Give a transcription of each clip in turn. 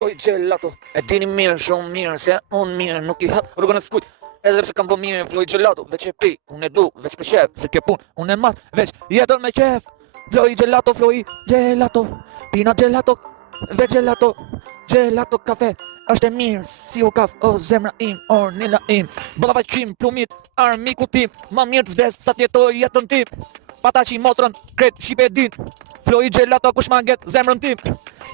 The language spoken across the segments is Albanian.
Oj gelato, e dini mirë, shumë mirë, se unë mirë nuk i hap rrugën e skujt. Edhe pse kam bë mirë, floj gelato, veç e pi, unë e du, veç për shef, se kjo punë, unë e marr, veç jetën me qef. Floj gelato, pina gelato, veç gelato, gelato kafe, është e mirë, si u kaf, o zemra im, o nila im. Bëlla vaqim, plumit, armiku tim, ma mirë të vdes, sa tjetoj jetën tim. Pata që i motrën, kret, shipe din, floj gelato, kush ma nget, zemrën tim.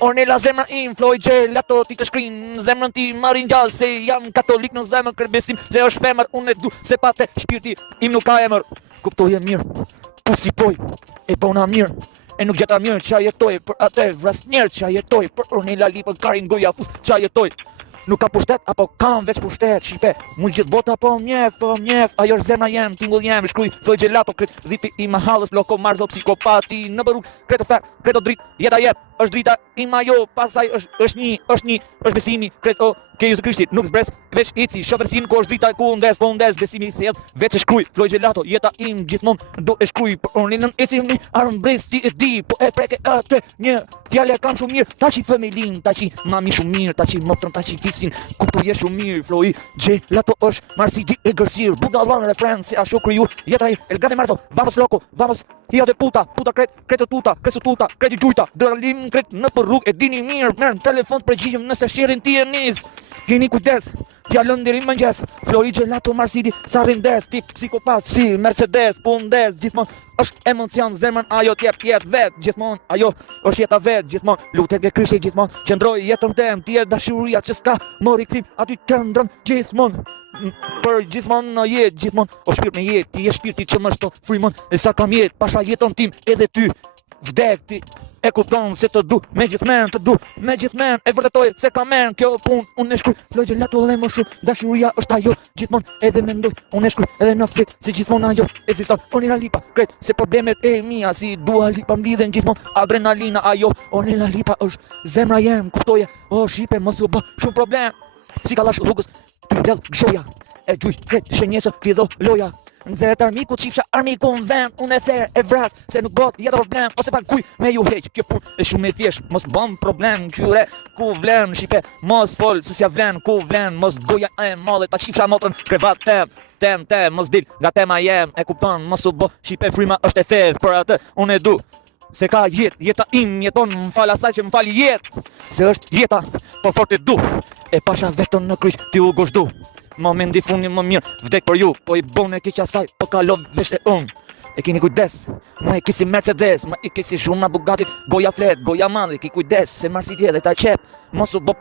Ornella zemra im, floj gelato, ti të shkrin zemrën ti marin gjallë, se jam katolik në zemrën kërbesim, se është femër, unë e du, se pate shpirti im nuk ka emër. Kuptoj e mirë, po si poj, e bona mirë, e nuk gjeta mirë qa jetoj, për atë vras njerë qa jetoj, për Ornella lipën karin goja fus qa jetoj. Nuk ka pushtet, apo kam veç pushtet, shipe, mund gjithë bota po mjef, ajo është zemra jem, tingull jem, shkruj, floj gelato, kret, dhipi i mahallës, bloko marzo, psikopati, në bëruk, kreto fer, kreto drit, jeta jep, është drita ima jo, pasaj është besimi, kreto, ke Jezus Krishtit, nuk zbres, veç ici, shofërsin, ko është drita, ku ndes, besimi i thellë, veç e shkruj, floj gelato, jeta im, gjithmon, do e shkruj, për Ornellën ici një, armbres, ti e di, po e preke atë, një, fjale kam shumë mirë, ta që familin, ta që mami shumë mirë, ta që motrën, ta që fisin, kuptu je shumë mirë, floj gelato është, marsi di e gërsir, buda Allah në refren, se asho kryu, jeta i, el grande marzo, vamos loco, vamos, hija de puta, kreto tuta, kreti gjujta, dëralim kret në për rrug, e dini mirë, merë në telefon të përgjigjëm nëse shirin ti e nis. Kini kujdes, fjallën diri mëngjes, floj gelato marsidi, sa rindes, tip psikopat, si Mercedes, pundes, gjithmon, është emocion, zemrën ajo t'jep jetë vetë, gjithmon, ajo është jeta vetë, gjithmon, lutet ke Krishti gjithmon, qëndroj jetën tem, ti e dashuria që s'ka mori kthim, aty qëndrën gjithmon, për gjithmon në jetë, gjithmon, o shpirt me jetë, ti e shpirti që më shto frimon, e sa kam jetë, pasha jetën tim, edhe ty, vdek ti, e kupton se të du, me gjithmen të du, me gjithmen e vërtetoj se ka men kjo pun, unë e shkruj, floj gelato dhe më shumë, dashuria është ajo, gjithmon edhe me ndoj, unë e shkruj, edhe në flet, se gjithmon ajo, ekziston, Ornella Lipa, kret, se problemet e mia, si Dua Lipa mblidhen gjithmon, adrenalina ajo, Ornella Lipa është zemra jem, kuptoje, o shipe, mos u bë shumë problem, si ka lash rrugës, ty del gjoja, e gjuj, kret, shenjesë, fidho, loja, nxeret armiku, qifsha armiku në vend, unë e therë, e vras, se nuk bot, jeta problem, ose pa kuj, me ju heq, kjo pun, e shumë e thjesht, mos bom problem, qyre, ku vlen, shipe, mos fol, se s'ja vlen, ku vlen, mos goja e molle, ta qifsha motrën, krevat tem, mos dil, nga tema jem, e kupton, mos u bo, shipe, frima është e thedh, për atë, unë e du, se ka jeta im, jeton, më fal asaj që më fali jetë, se është jeta, po fort e du, e pasha vetën në kryq, ti u goshdu, momendi funi më mirë, vdek për ju, po i bone keq asaj, po kalo vesh e unë, e kini kujdes, ma i kisi Mercedes, ma i kisi shumë Bugatit, goja flet, goja madhe, ki kujdes, se marsi tje dhe ta qep, mos u bo